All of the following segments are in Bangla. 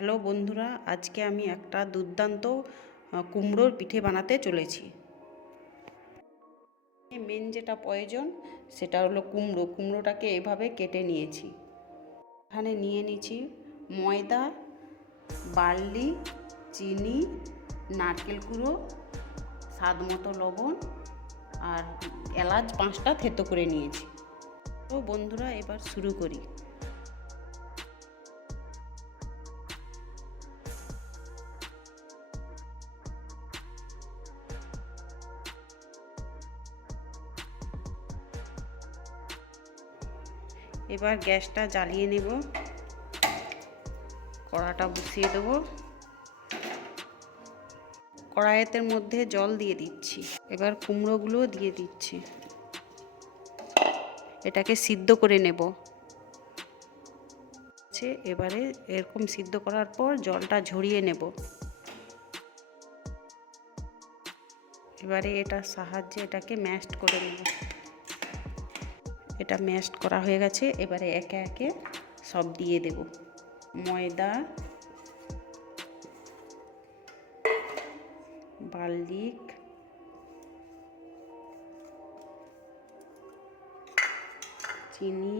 হ্যালো বন্ধুরা, আজকে আমি একটা দুর্দান্ত কুমড়োর পিঠে বানাতে চলেছি। মেন যেটা প্রয়োজন সেটা হলো কুমড়োটাকে এভাবে কেটে নিয়েছি। এখানে নিয়ে নিয়েছি ময়দা, বার্লি, চিনি, নারকেল কুড়ো, স্বাদ মতো লবণ আর এলাচ 5টা থেতো করে নিয়েছি। তো বন্ধুরা, এবার শুরু করি। এবার গ্যাসটা জ্বালিয়ে নেব, কড়াটা বসিয়ে দেব। কড়াইয়ের মধ্যে জল দিয়ে দিচ্ছি। এবার কুমড়োগুলো দিয়ে দিচ্ছি। এটাকে সিদ্ধ করে নেব। এবারে এরকম সিদ্ধ করার পর জলটা ঝরিয়ে নেব। এবারে এটার সাহায্যে এটাকে ম্যাশ করে নেব। এটা ম্যাশ করা হয়ে গেছে। এবারে একে একে সব দিয়ে দেব। ময়দা, বার্লি, চিনি,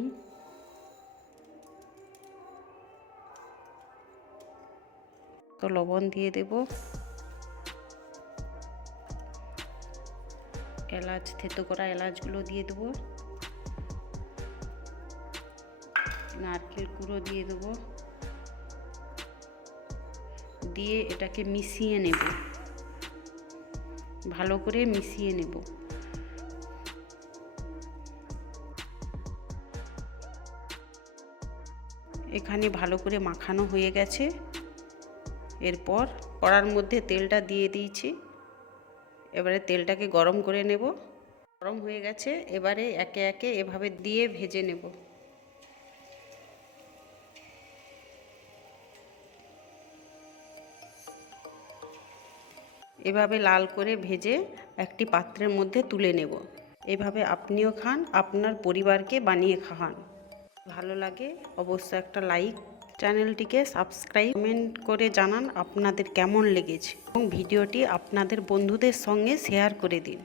তো লবণ দিয়ে দেব। এলাচ, থেতো করা এলাচগুলো দিয়ে দেবো। নারকেল কুড়ো দিয়ে দেবো। দিয়ে এটাকে মিশিয়ে নেব, ভালো করে মিশিয়ে নেব। এখানে ভালো করে মাখানো হয়ে গেছে। এরপর কড়ার মধ্যে তেলটা দিয়ে দিয়েছি। এবারে তেলটাকে গরম করে নেব। গরম হয়ে গেছে। এবারে একে একে এভাবে দিয়ে ভেজে নেব। এভাবে লাল করে ভেজে একটি পাত্রের মধ্যে তুলে নেব। এভাবে আপনিও খান, আপনার পরিবারকে বানিয়ে খাওয়ান। ভালো লাগে অবশ্যই একটা লাইক, চ্যানেলটিকে সাবস্ক্রাইব, কমেন্ট করে জানান আপনাদের কেমন লেগেছে এবং ভিডিওটি আপনাদের বন্ধুদের সঙ্গে শেয়ার করে দিন।